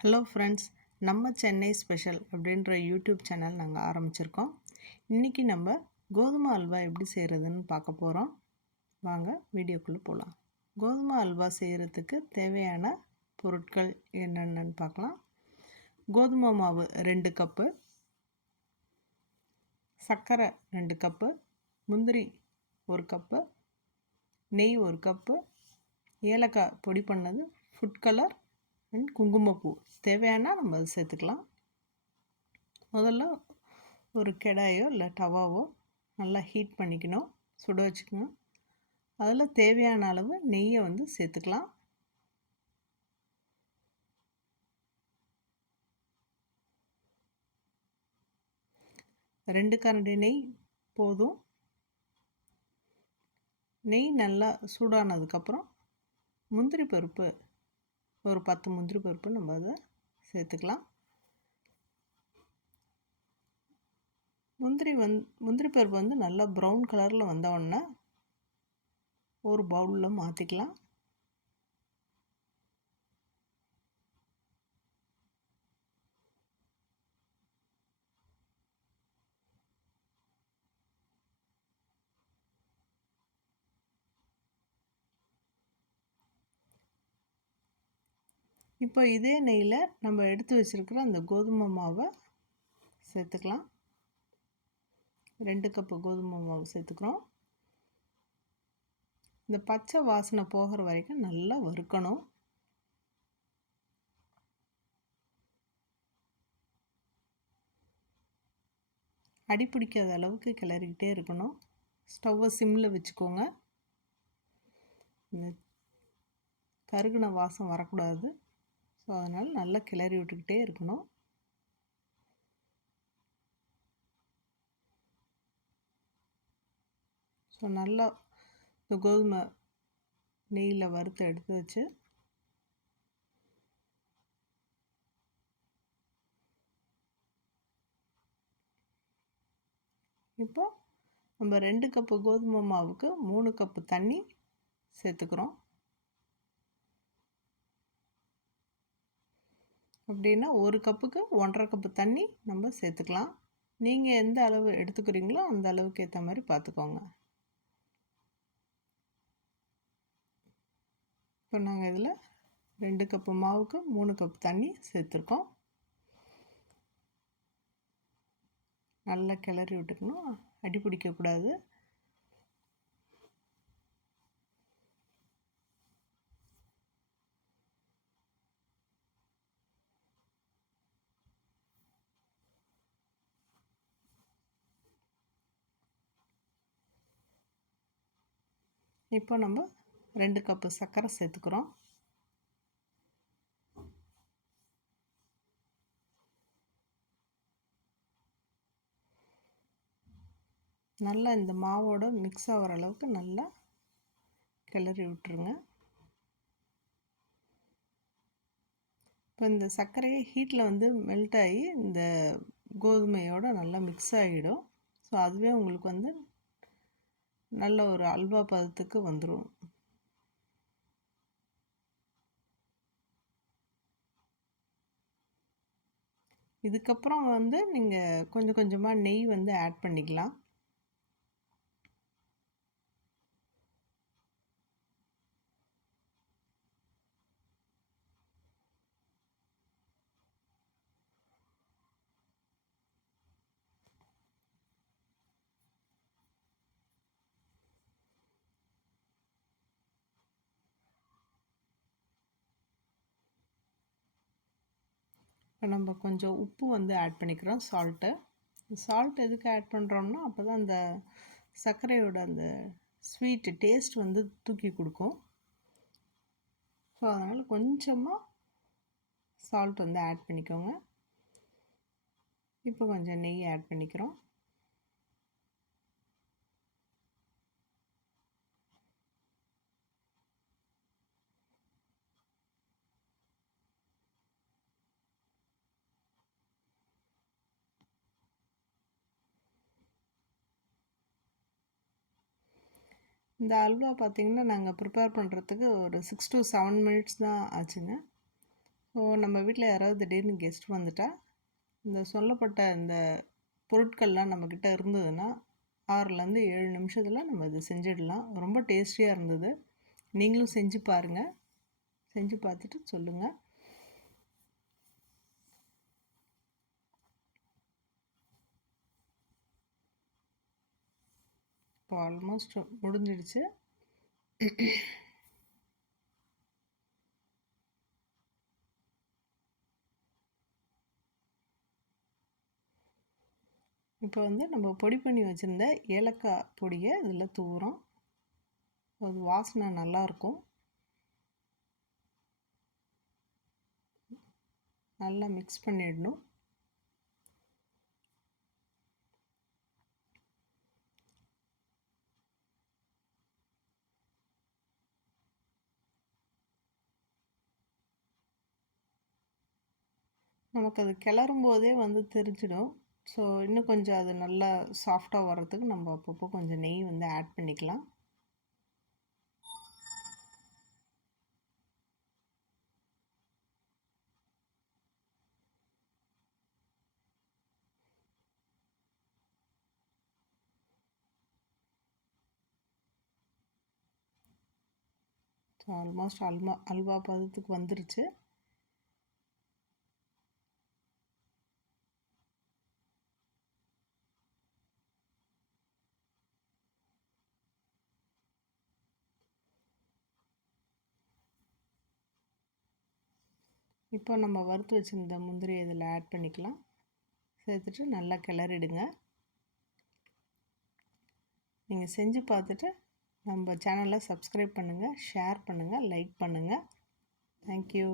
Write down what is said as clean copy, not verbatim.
Hello friends, நம்ம Chennai special அப்படின்ற YouTube channel நாங்கள் ஆரம்பிச்சிருக்கோம். இன்றைக்கி நம்ம கோதுமை அல்வா எப்படி செய்கிறதுன்னு பார்க்க போகிறோம். வாங்க வீடியோக்குள்ளே போகலாம். கோதுமை அல்வா செய்கிறதுக்கு தேவையான பொருட்கள் என்னென்னு பார்க்கலாம். கோதுமை மாவு 2 கப்பு, சர்க்கரை 2 கப்பு, முந்திரி 1 கப்பு, நெய் 1 கப்பு, ஏலக்காய் பொடி பண்ணது, ஃபுட் கலர் அண்ட் குங்குமப்பூ தேவையானா நம்ம அதை சேர்த்துக்கலாம். முதல்ல ஒரு கடாயோ இல்லை டவாவோ நல்லா ஹீட் பண்ணிக்கணும், சுட வச்சுக்கணும். அதில் தேவையான அளவு நெய்யை சேர்த்துக்கலாம். ரெண்டு கரண்டி நெய் போதும். நெய் நல்லா சூடானதுக்கப்புறம் முந்திரி பருப்பு ஒரு 10 முந்திரி பருப்பு நம்ம அதை சேர்த்துக்கலாம். முந்திரி பருப்பு நல்லா ப்ரௌன் கலரில் வந்தவுடனே ஒரு பவுலில் மாற்றிக்கலாம். இப்போ இதே நெய்யில் நம்ம எடுத்து வச்சுருக்கிற அந்த கோதுமை மாவை சேர்த்துக்கலாம். 2 கப்பு கோதுமை மாவு சேர்த்துக்கிறோம். இந்த பச்சை வாசனை போகிற வரைக்கும் நல்லா வறுக்கணும். அடி பிடிக்காத அளவுக்கு கிளறிக்கிட்டே இருக்கணும். ஸ்டவ்வை சிம்மில் வச்சுக்கோங்க. இந்த கருகின வாசம் வரக்கூடாது. ஸோ அதனால் நல்லா கிளறி விட்டுக்கிட்டே இருக்கணும். ஸோ நல்லா இந்த கோதுமை நெய்யில் வறுத்து எடுத்து வச்சு இப்போ நம்ம 2 கப்பு கோதுமை மாவுக்கு 3 கப்பு தண்ணி சேர்த்துக்கிறோம். அப்படின்னா 1 கப்புக்கு 1.5 கப்பு தண்ணி நம்ம சேர்த்துக்கலாம். நீங்கள் எந்த அளவு எடுத்துக்கிறீங்களோ அந்த அளவுக்கு ஏற்ற மாதிரி பார்த்துக்கோங்க. இப்போ நாங்கள் இதில் 2 கப்பு மாவுக்கு 3 கப் தண்ணி சேர்த்துருக்கோம். நல்லா கிளறி விட்டுக்கணும், அடி பிடிக்கக்கூடாது. இப்போ நம்ம 2 கப்பு சர்க்கரை சேர்த்துக்கிறோம். நல்லா இந்த மாவோட மிக்ஸ் ஆகிற அளவுக்கு நல்லா கிளறி விட்டுருங்க. இப்போ இந்த சர்க்கரையை ஹீட்டில் மெல்ட் ஆகி இந்த கோதுமையோடு நல்லா மிக்ஸ் ஆகிடும். ஸோ அதுவே உங்களுக்கு நல்ல ஒரு அல்வா பதத்துக்கு வந்துடும். இதுக்கப்புறம் நீங்கள் கொஞ்சம் கொஞ்சமாக நெய் ஆட் பண்ணிக்கலாம். இப்போ நம்ம கொஞ்சம் உப்பு ஆட் பண்ணிக்கிறோம், சால்ட் எதுக்கு ஆட் பண்ணுறோம்னா அப்போ தான் அந்த சர்க்கரையோட அந்த ஸ்வீட்டு டேஸ்ட் தூக்கி கொடுக்கும். ஸோ அதனால் கொஞ்சமாக சால்ட் ஆட் பண்ணிக்கோங்க. இப்போ கொஞ்சம் நெய் ஆட் பண்ணிக்கிறோம். இந்த அல்வா பார்த்திங்கன்னா நாங்கள் ப்ரிப்பேர் பண்ணுறதுக்கு ஒரு 6 to 7 மினிட்ஸ் தான் ஆச்சுங்க. நம்ம வீட்டில் யாராவது திடீர்னு கெஸ்ட் வந்துட்டால் இந்த சொல்லப்பட்ட இந்த பொருட்கள்லாம் நம்மக்கிட்ட இருந்ததுன்னா 6லேருந்து 7 நிமிஷத்தில் நம்ம இது செஞ்சிடலாம். ரொம்ப டேஸ்டியாக இருந்தது. நீங்களும் செஞ்சு பாருங்கள். செஞ்சு பார்த்துட்டு சொல்லுங்கள். இப்போ ஆல்மோஸ்ட் முடிஞ்சிடுச்சு. இப்போ நம்ம பொடி பண்ணி வச்சுருந்த ஏலக்காய் பொடியை இதில் தூவுறோம். அது வாசனை நல்லாயிருக்கும். நல்லா மிக்ஸ் பண்ணிடணும். நமக்கு அது கிளறும் போதே தெரிஞ்சிடும். ஸோ இன்னும் கொஞ்சம் அது நல்லா சாஃப்டாக வர்றதுக்கு நம்ம அப்பப்போ கொஞ்சம் நெய் ஆட் பண்ணிக்கலாம். ஸோ ஆல்மோஸ்ட் அல்வா பதத்துக்கு வந்துருச்சு. இப்போ நம்ம வறுத்து வச்சுருந்த முந்திரி இதில் ஆட் பண்ணிக்கலாம். சேர்த்துட்டு நல்லா கிளறிடுங்க. நீங்கள் செஞ்சு பார்த்துட்டு நம்ம சேனலை சப்ஸ்கிரைப் பண்ணுங்கள், ஷேர் பண்ணுங்கள், லைக் பண்ணுங்கள். தேங்க்யூ.